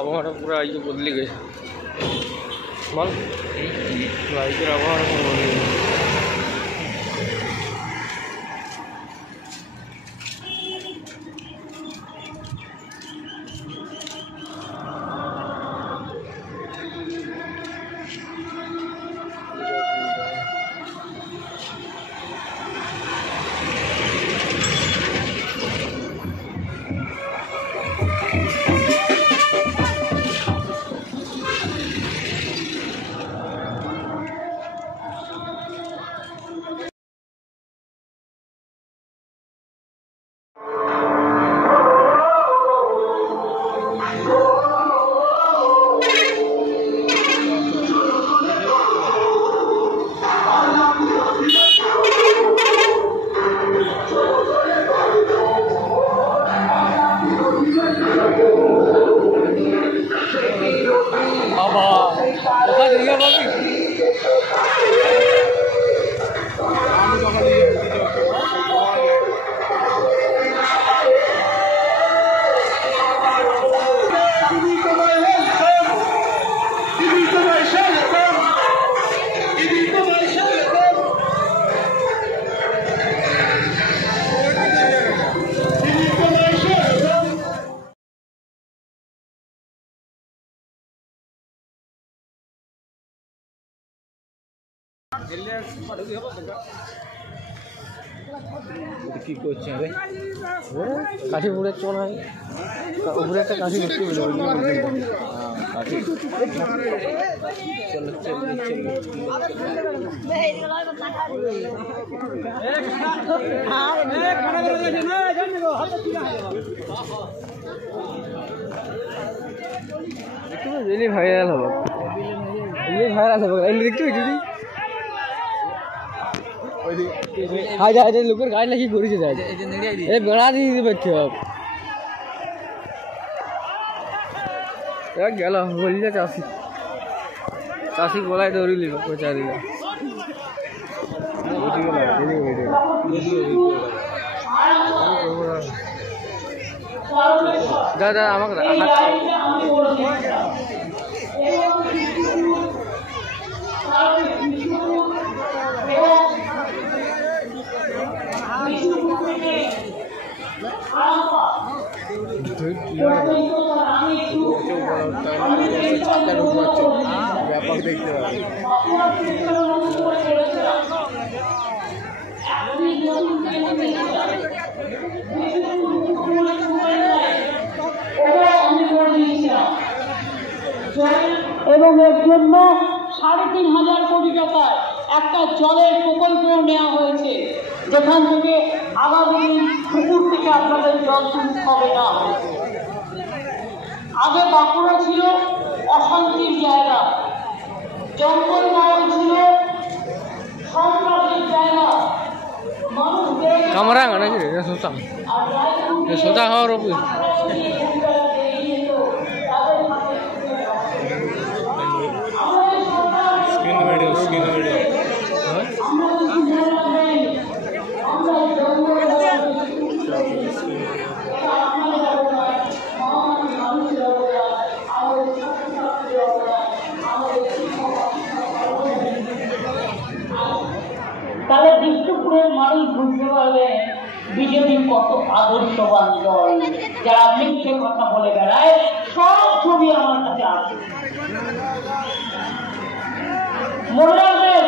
আবহাওয়াটা পুরো আজকে বদলে গেছে বল আজকের আবহাওয়াটা পুরো বদলে গেছে কি করছে আরে কাঠি পুড়ে চড়াই উপরে একটা কাঠি দেখতে পেলো কাঠি চলো চলো চলো দেখতে ভাইরাল হবো ভাইরাল হবো দেখতে দিদি হাই যা লোকের গাড়ি লাগি করেছে এই বেড়া দিয়ে দিবে গেল বললে চাষি চাষি গলায় দৌড়িলি চারিলা দাদা আমাকে ব্যাপক দেখতে পাবে এবং এর জন্য ৩,৫০০ কোটি টাকার একটা জলের প্রকল্প নেওয়া হয়েছে, যেখান থেকে আগামী দিন পুকুর থেকে আপনাদের জল তুলতে হবে না। আগে বাঁকুড়া ছিল অশান্তির জায়গা, জঙ্গলমহল ছিল সন্ত্রাসের জায়গা, মানুষদের সোজা হওয়ার উপর তাহলে বিষ্ণুপুরের মানুষ বুঝতে পারবে বিজেপি কত আদর্শবান দল। যারা মিথ্যে কথা বলে বেড়ায় সব ছবি আমার কাছে আছে। মনে রাখবেন,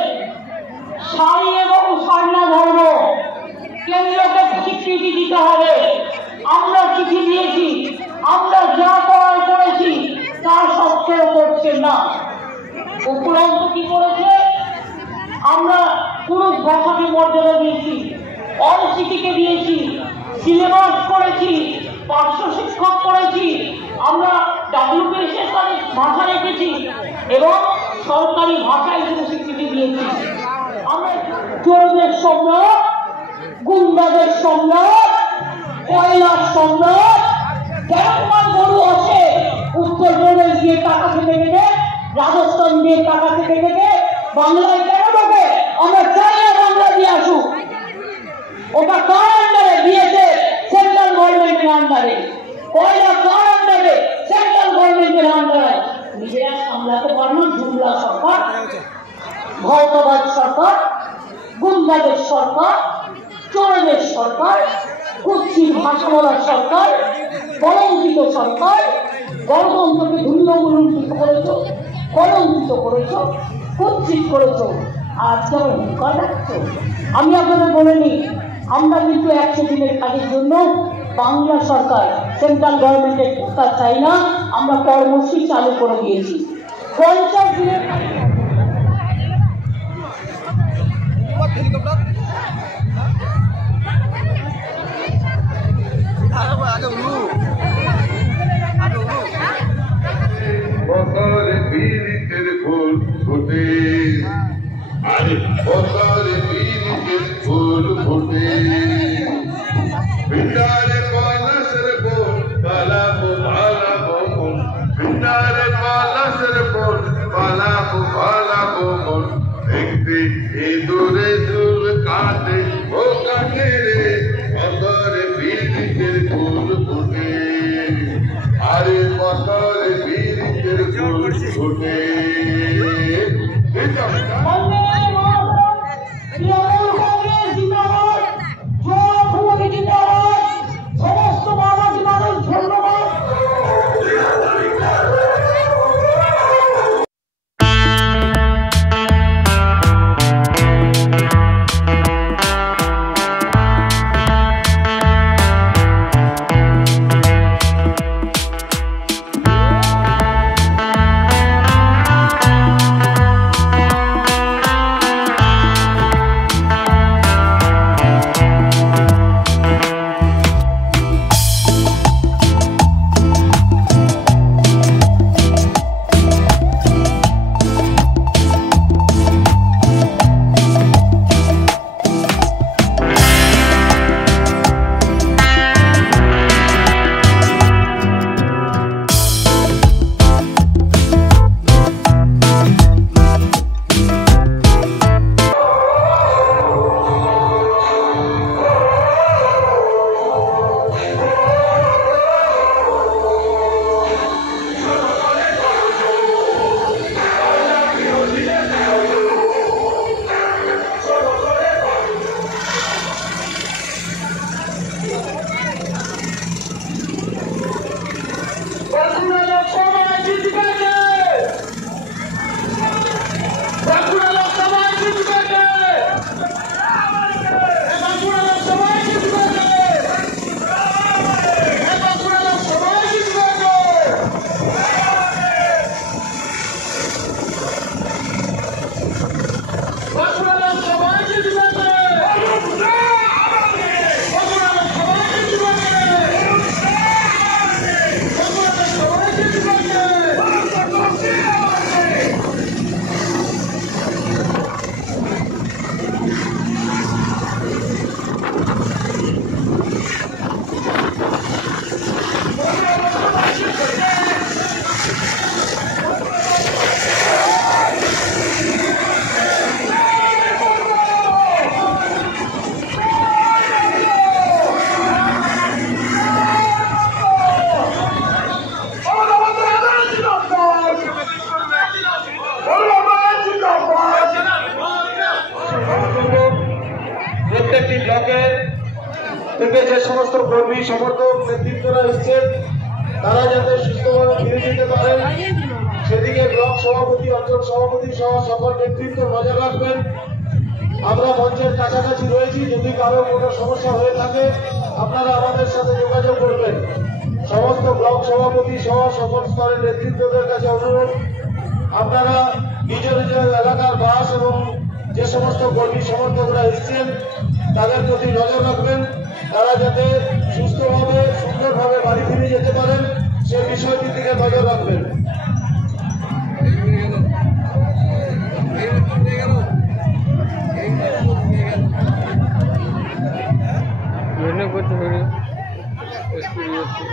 শাড়ি এবং সারনা ধর্ম কেন্দ্রকে স্বীকৃতি দিতে হবে। আমরা চিঠি দিয়েছি, আমরা যা করার করেছি, তার সত্ত্বেও করছে না। উপরন্ত কি করেছে? আমরা পুরুষ ভাষাকে মর্যাদা দিয়েছি, অনসিটিকে দিয়েছি, সিলেবাস করেছি, পার্শ্ব শিক্ষক করেছি, আমরা ডাব্লিউবিএসএর ভাষা রেখেছি এবং সরকারি ভাষা হিসেবে স্বীকৃতি দিয়েছি। আমরা চোরদের সঙ্গে গুন্ডাদের সম্রাট, কয়লার সম্রাট, কেমন গরু আছে উত্তরপ্রদেশ দিয়ে টাকা থেকে গেলে, রাজস্থান দিয়ে টাকা থেকে গেলে, বাংলায় কেন ঢোকে? আমরা চাই না বাংলা দিয়ে আসুক। ওটা কার আন্ডারে দিয়েছে? সেন্ট্রাল গভর্নমেন্টের আন্ডারে। কয়লা কার আন্ডারে? সেন্ট্রাল গভর্নমেন্টের আন্ডারে। নিজেরা সামলাতে পারবেন জুমলা সরকার, ভৌতবাদ সরকার, গুন্ডাদের সরকার, চোরেদের সরকার, কুচ্ছির ভাষা বলার সরকার, কলঙ্কিত সরকার, গণতন্ত্রকে ধুলিত করেছ, কলঙ্কিত করেছ, কুচ্ছিত করেছ। আজকে আমার হুঙ্কার রাখছ। আমি আপনাদের বলে নিই, আমরা কিন্তু 100 দিনের কাজের জন্য বাংলা সরকার, সেন্ট্রাল গভর্নমেন্টের টাকা চাই না। আমরা কর্মসূচি চালু করে দিয়েছি 50 দিনের বছরে পীড়িতের ফুল ফুটে, আরে বছরে পীড়িতের ফুল ফুটে, পিতারে কলসের বোল পালাবো পালাবো মন, পিতারে কলসের বোল পালাবো পালাবো মন, দেখতে এ দূরে দূর কাটে ও কাটে রে, বছরে পীড়িতের ফুল ফুটে, আরে বছরে পীড়িতের ফুল ফুটে। সমস্ত বাবাজি মানুষ ধন্যবাদ। প্রত্যেকটি ব্লকে থেকে যে সমস্ত কর্মী সমর্থক নেতৃত্বরা এসছেন তারা যাতে সুস্থভাবে ফিরে যেতে পারেন সেদিকে ব্লক সভাপতি, অঞ্চল সভাপতি সহ সকল নেতৃত্ব নজর রাখবেন। আমরা মঞ্চের কাছাকাছি রয়েছি, যদি কারো কোনো সমস্যা হয়ে থাকে আপনারা আমাদের সাথে যোগাযোগ করবেন। সমস্ত ব্লক সভাপতি সহ সকল স্তরের নেতৃত্বদের কাছে অনুরোধ, আপনারা নিজ নিজ এলাকার বাস এবং যে সমস্ত কর্মী সমর্থকরা এসছেন তাদের প্রতি নজর রাখবেন, তারা যাতে সুস্থভাবে সুন্দরভাবে বাড়ি ফিরে যেতে পারেন সে বিষয়টির দিকে নজর রাখবেন। করছে ভিডিও স্পিড হচ্ছে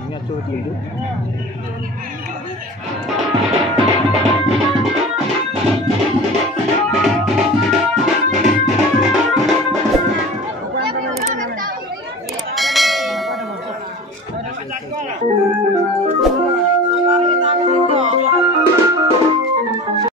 Ini acur dulu.